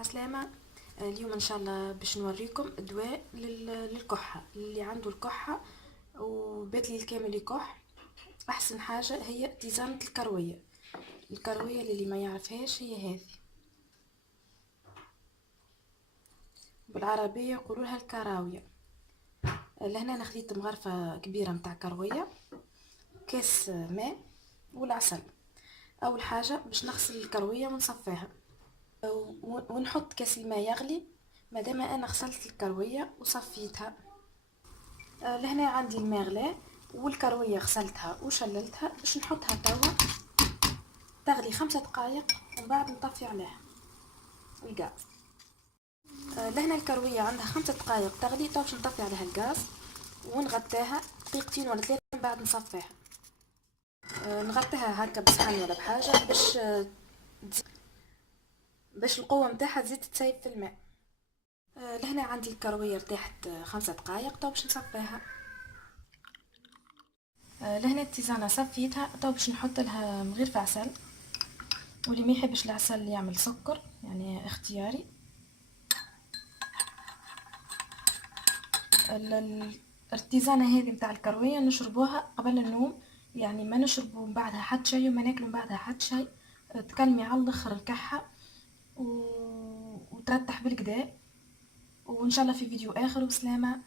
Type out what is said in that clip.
عسلامة. اليوم ان شاء الله باش نوريكم دواء للكحة، اللي عنده الكحة وبات لي الكامل يكح. احسن حاجة هي تيزانة الكروية. الكروية اللي ما يعرفهاش هي هذه، بالعربية يقولوا لها الكراوية. لهنا انا خديت مغرفة كبيرة متاع كروية، كاس ماء والعسل. اول حاجة باش نغسل الكروية ونصفيها، ونحط كاس الماء يغلي. مادام انا غسلت الكروية وصفيتها، لهنا عندي الماء غلاه والكروية غسلتها وشللتها، باش نحطها توا تغلي 5 دقايق ومن بعد نطفي عليها الغاز. لهنا الكروية عندها 5 دقايق تغلي، تو باش نطفي عليها الغاز ونغطيها دقيقتين ولا 3 من بعد نصفيها. نغطيها هكا بصحن ولا بحاجة باش القوة متاعها تزيد تسيب في الماء. لهنا عندي الكروية ارتاحت 5 دقايق، تو باش نصفيها. لهنا التيزانة صفيتها، تو باش نحط لها مغير عسل، واللي ما يحبش العسل يعمل سكر، يعني اختياري. الارتيزانة هذه متاع الكروية نشربوها قبل النوم، يعني ما نشربوا من بعدها حتى شيء وما ناكلوا من بعدها حتى شيء. تكلمي على الاخر الكحة وترتح بالكدا. وان شاء الله في فيديو اخر، وسلامة.